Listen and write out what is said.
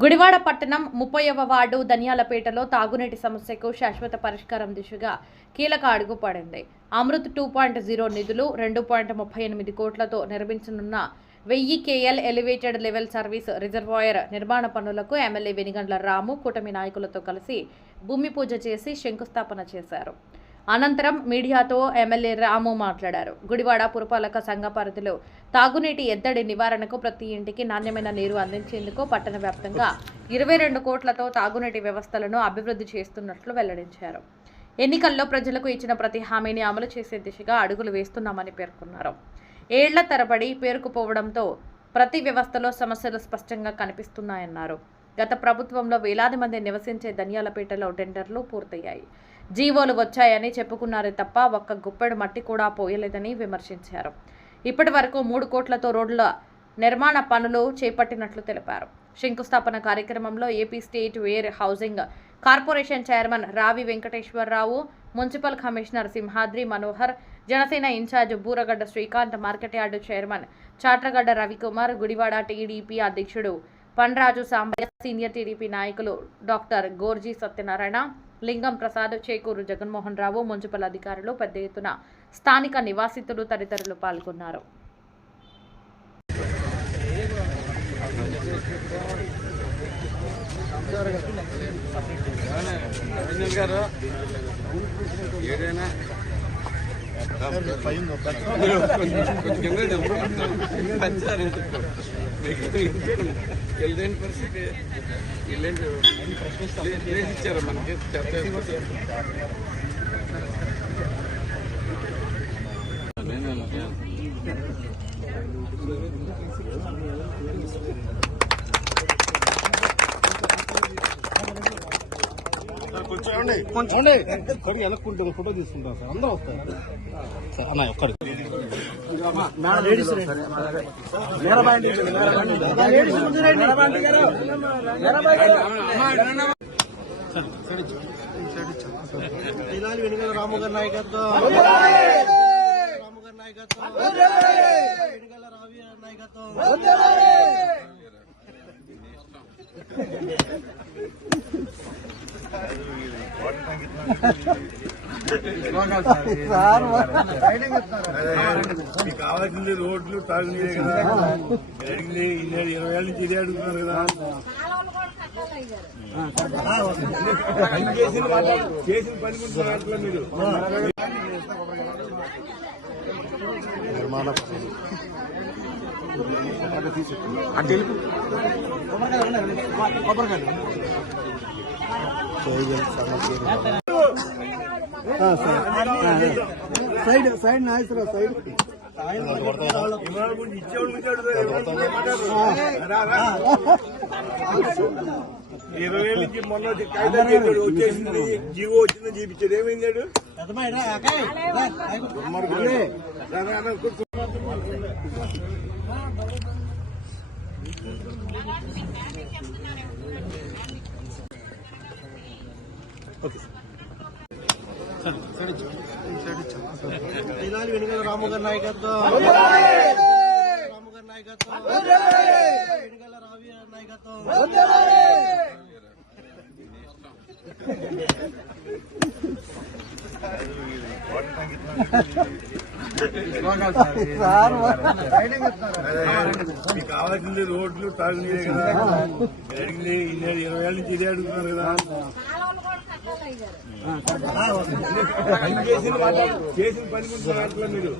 గుడివాడ పట్టణం 30వ వార్డు ధనియాలపేటలో తాగునీటి సమస్యకు శాశ్వత పరిష్కారం దిశగా కీలక అడుగు పడింది. అమృత్ 2.0 నిధులు 2.38 కోట్లతో నిర్మించనున్న 1000 KL elevated level service reservoir నిర్మాణ పనులకు ఎమ్మెల్యే వెనిగండ్ల రాము కూటమి నాయకులతో కలిసి భూమి పూజ చేసి శంకుస్థాపన చేశారు. అనంతరం మీడియాతో ఎమ్మెల్యే రాము మాట్లాడారు. గుడివాడ పురపాలక సంఘ పరిధిలో తాగునీటి ఎద్దడి నివారణకు ప్రతి ఇంటికి నాణ్యమైన నీరు అందించేందుకు పట్టణ వ్యాప్తంగా 22 కోట్లతో తాగునీటి వ్యవస్థలను అభివృద్ధి చేస్తున్నట్లు వెల్లడించారు. ఎన్నికల్లో ప్రజలకు ఇచ్చిన ప్రతి హామీని అమలు చేసే దిశగా అడుగులు వేస్తున్నామని పేర్కొన్నారు. ఏళ్ల తరబడి పేరుకుపోవడంతో ప్రతి వ్యవస్థలో సమస్యలు స్పష్టంగా కనిపిస్తున్నాయన్నారు. గత ప్రభుత్వంలో వేలాది మంది నివసించే ధనియాలపేటలో టెండర్లు పూర్తయ్యాయి. జీవోలు వచ్చాయని చెప్పుకున్నారే తప్ప ఒక్క గుప్పెడు మట్టి కూడా పోయలేదని విమర్శించారు. ఇప్పటి వరకు 3 కోట్లతో రోడ్ల నిర్మాణ పనులు చేపట్టినట్లు తెలిపారు. శంకుస్థాపన కార్యక్రమంలో AP state warehousing corporation chairman Ravi Venkateswararao, municipal commissioner Simhadri Manohar, Janasena incharge Buragadda Srikanth, market yard chairman Chatragadda Ravikumar, Gudivada TDP అధ్యక్షుడు పండ్రాజు సాంబయ్య, సీనియర్ టీడీపీ నాయకులు డాక్టర్ గోర్జీ సత్యనారాయణ, లింగం ప్రసాద్, చేకూరు జగన్మోహన్ రావు, మున్సిపల్ అధికారులు, పెద్ద ఎత్తున స్థానిక నివాసితులు తదితరులు పాల్గొన్నారు. ఇచ్చారు మనకి కొంచెం వెనక్కుంటుంది. ఫోటో తీసుకుంటాం సార్, అందరూ వస్తారు అన్న. ఒక్కడి రాము గారి నాయకత్వం, రాము గారి నాయకత్వం, వెనిగళ్ల రావి గారి నాయకత్వం. కావాల్సింది రోడ్లు, తాగునీరే కదా. అడిగింది 20 ఏళ్ళ నుంచి ఇదే అడుగుతున్నారు కదా. చేసిన పని ముందు మీరు నిర్మాణ సైడ్ నాయకులు సైడ్ 20 ఏళ్ళ నుంచి మొన్న వచ్చేసింది, జీవో వచ్చిందని చూపించాడు. ఏమైందాడు వెనిగళ్ల రాము గారి నాయకత్వం, రాము గారి నాయకత్వం, వెనిగళ్ల రావి గారి నాయకత్వం. కావాల్సింది రోడ్లు, తాగునీరే కదా. అడిగింది 20 ఏళ్ళ నుంచి ఇదే అడుగుతున్నారు కదా. చేసిన పని ముందు మీరు